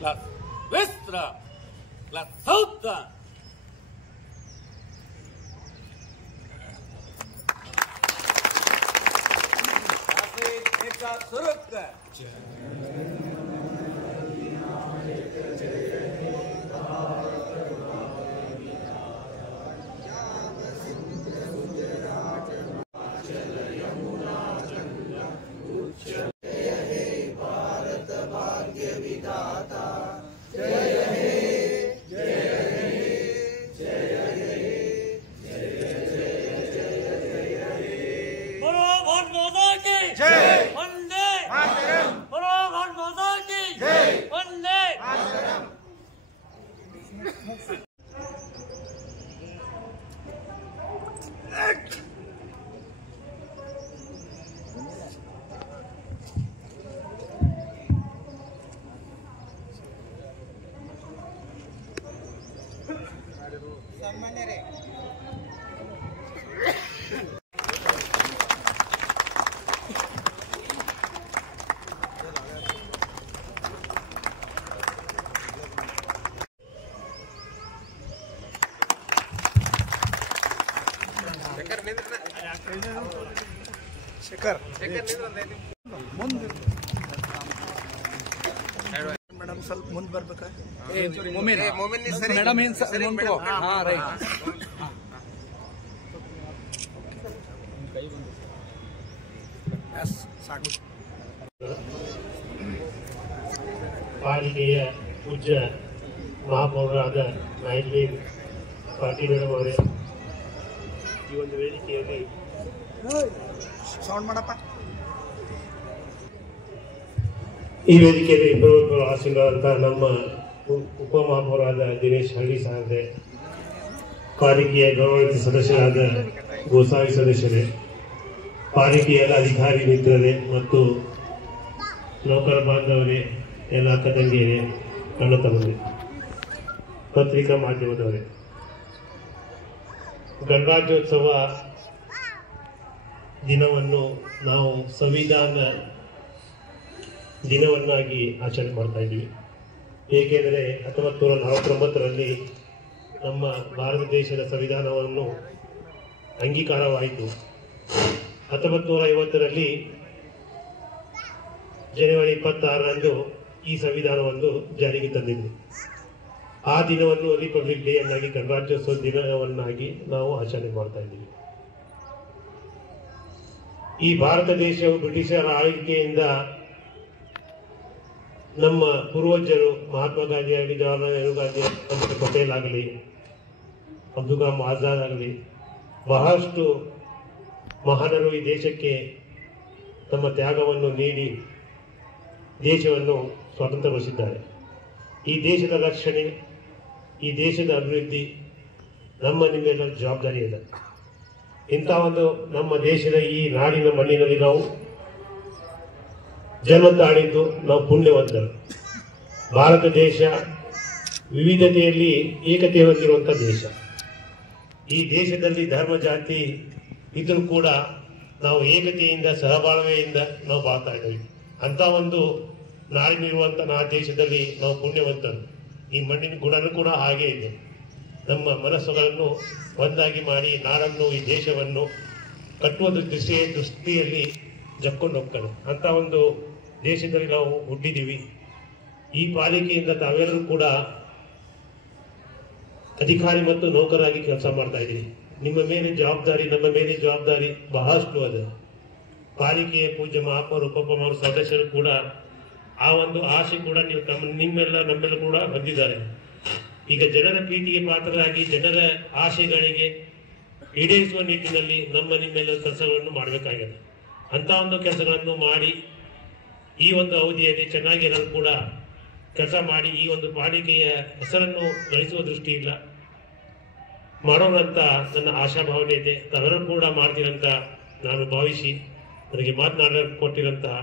La Vestra, la Sauta. Surukka. Shekhar madam ಸ್ವಲ್ಪ ಮುಂದೆ ಬರ್ಬೇಕಾ ಮೇಡಮ್ ಸಾಕು ಪಾಲಿಕೆಯ ಪೂಜ್ಯ ಮಹಾಪೌರರಾದ ನಾಯಕಿ ಪಾಟೀಲ್ ಮೇಡಮ್ ಅವರೇ ಈ ಒಂದು ವೇದಿಕೆಯಲ್ಲಿ ಸೌಂಡ್ ಮಾಡಪ್ಪ ಈ ವೇದಿಕೆಯಲ್ಲಿ ಇಬ್ಬರು ಆಸೀನರಾದಂಥ ನಮ್ಮ ಉಪಮಹಾಪೌರರಾದ ದಿನೇಶ್ ಹಳ್ಳಿ ಸಾಹೇಬ್ರೆ, ಪಾಲಿಕೆಯ ಗೌರವಾನ್ವಿತ ಸದಸ್ಯರಾದ ಗೋಸಾವಿ ಸದಸ್ಯರೇ, ಪಾಲಿಕೆಯ ಅಧಿಕಾರಿ ಮಿತ್ರರೇ ಮತ್ತು ನೌಕರ ಬಾಂಧವರೇ, ಎಲ್ಲ ಅಕ್ಕ ತಂಗಿಯರೇ, ಅಣ್ಣ ತಮ್ಮರೇ, ಪತ್ರಿಕಾ ಮಾಧ್ಯಮದವರೇ, ಗಣರಾಜ್ಯೋತ್ಸವ ದಿನವನ್ನು ನಾವು ಸಂವಿಧಾನ ದಿನವನ್ನಾಗಿ ಆಚರಣೆ ಮಾಡ್ತಾ ಇದ್ದೀವಿ. ಏಕೆಂದರೆ 1949ರಲ್ಲಿ ನಮ್ಮ ಭಾರತ ದೇಶದ ಸಂವಿಧಾನವನ್ನು ಅಂಗೀಕಾರವಾಯಿತು. 1950ರಲ್ಲಿ ಜನವರಿ 26ರಂದು ಈ ಸಂವಿಧಾನವನ್ನು ಜಾರಿಗೆ ತಂದಿದ್ದು. ಆ ದಿನವನ್ನು ರಿಪಬ್ಲಿಕ್ ಡೇ ಅನ್ನಾಗಿ, ಗಣರಾಜ್ಯೋತ್ಸವ ದಿನವನ್ನಾಗಿ ನಾವು ಆಚರಣೆ ಮಾಡ್ತಾ ಇದ್ದೀವಿ. ಈ ಭಾರತ ದೇಶವು ಬ್ರಿಟಿಷರ ಆಳ್ವಿಕೆಯಿಂದ ನಮ್ಮ ಪೂರ್ವಜರು ಮಹಾತ್ಮ ಗಾಂಧಿ ಆಗಲಿ, ಜವಾಹರ್ಲಾಲ್ ನೆಹರು ಗಾಂಧಿ, ಪಟೇಲ್ ಆಗಲಿ, ಅಬ್ದುಲ್ ಕಲಾಂ ಆಜಾದ್ ಆಗಲಿ, ಬಹಳಷ್ಟು ಮಹಾನರು ಈ ದೇಶಕ್ಕೆ ತಮ್ಮ ತ್ಯಾಗವನ್ನು ನೀಡಿ ದೇಶವನ್ನು ಸ್ವಾತಂತ್ರ್ಯಗೊಳಿಸಿದ್ದಾರೆ. ಈ ದೇಶದ ರಕ್ಷಣೆ, ಈ ದೇಶದ ಅಭಿವೃದ್ಧಿ ನಿಮ್ಮೆಲ್ಲರ ಜವಾಬ್ದಾರಿ ಇದೆ. ಇಂಥ ಒಂದು ನಮ್ಮ ದೇಶದ ಈ ನಾಡಿನ ಮಣ್ಣಿನಲ್ಲಿ ನಾವು ಜನ್ಮ ತಾಳಿದ್ದು ನಾವು ಪುಣ್ಯವಂತರು. ಭಾರತ ದೇಶ ವಿವಿಧತೆಯಲ್ಲಿ ಏಕತೆ ಹೊಂದಿರುವಂಥ ದೇಶ. ಈ ದೇಶದಲ್ಲಿ ಧರ್ಮ ಜಾತಿ ಇದ್ರೂ ಕೂಡ ನಾವು ಏಕತೆಯಿಂದ, ಸಹಬಾಳ್ವೆಯಿಂದ ನಾವು ಬಾಳ್ತಾ ಇದ್ದೀವಿ. ಅಂತ ಒಂದು ನಾಡಿನಿರುವಂಥ ಆ ದೇಶದಲ್ಲಿ ನಾವು ಪುಣ್ಯವಂತರು. ಈ ಮಣ್ಣಿನ ಗುಣನೂ ಕೂಡ ಹಾಗೆ ಇದೆ. ನಮ್ಮ ಮನಸ್ಸುಗಳನ್ನು ಒಂದಾಗಿ ಮಾಡಿ ನಾಡನ್ನು, ಈ ದೇಶವನ್ನು ಕಟ್ಟುವ ದೃಷ್ಟಿಯಲ್ಲಿ ಜಕ್ಕೊಂಡು ಹೋಗ್ತಾರೆ. ಅಂತ ಒಂದು ದೇಶದಲ್ಲಿ ನಾವು ಹುಟ್ಟಿದ್ದೀವಿ. ಈ ಪಾಲಿಕೆಯಿಂದ ತಾವೆಲ್ಲರೂ ಕೂಡ ಅಧಿಕಾರಿ ಮತ್ತು ನೌಕರಾಗಿ ಕೆಲಸ ಮಾಡ್ತಾ ಇದ್ದೀವಿ. ನಿಮ್ಮ ಮೇಲೆ ಜವಾಬ್ದಾರಿ, ನಮ್ಮ ಮೇಲೆ ಜವಾಬ್ದಾರಿ ಬಹಳಷ್ಟು ಅದ. ಪಾಲಿಕೆಯ ಪೂಜ್ಯ ಮಹಾಪೌರ ಉಪಮಹಾಪೌರ ಸದಸ್ಯರು ಕೂಡ ಆ ಒಂದು ಆಸೆ ಕೂಡ ನೀವು ನಮ್ಮೆಲ್ಲ ಕೂಡ ಹೊಂದಿದ್ದಾರೆ. ಈಗ ಜನರ ಪ್ರೀತಿಗೆ ಪಾತ್ರರಾಗಿ ಜನರ ಆಸೆಗಳಿಗೆ ಈಡೇರಿಸುವ ನಿಟ್ಟಿನಲ್ಲಿ ನಿಮ್ಮೆಲ್ಲ ಕೆಲಸಗಳನ್ನು ಮಾಡಬೇಕಾಗಿದೆ. ಅಂತ ಒಂದು ಕೆಲಸಗಳನ್ನು ಮಾಡಿ ಈ ಒಂದು ಅವಧಿಯಲ್ಲಿ ಚೆನ್ನಾಗಿ ಎಲ್ಲರೂ ಕೂಡ ಕೆಲಸ ಮಾಡಿ ಈ ಒಂದು ಪಾಲಿಕೆಯ ಹೆಸರನ್ನು ಗಳಿಸುವ ದೃಷ್ಟಿಯಿಂದ ಮಾಡೋಣಂತ ನನ್ನ ಆಶಾಭಾವನೆ ಇದೆ. ತಾವೆಲ್ಲರೂ ಕೂಡ ಮಾಡ್ತೀರಂತ ನಾನು ಭಾವಿಸಿ ನನಗೆ ಮಾತನಾಡಲು ಕೊಟ್ಟಿರಂತಹ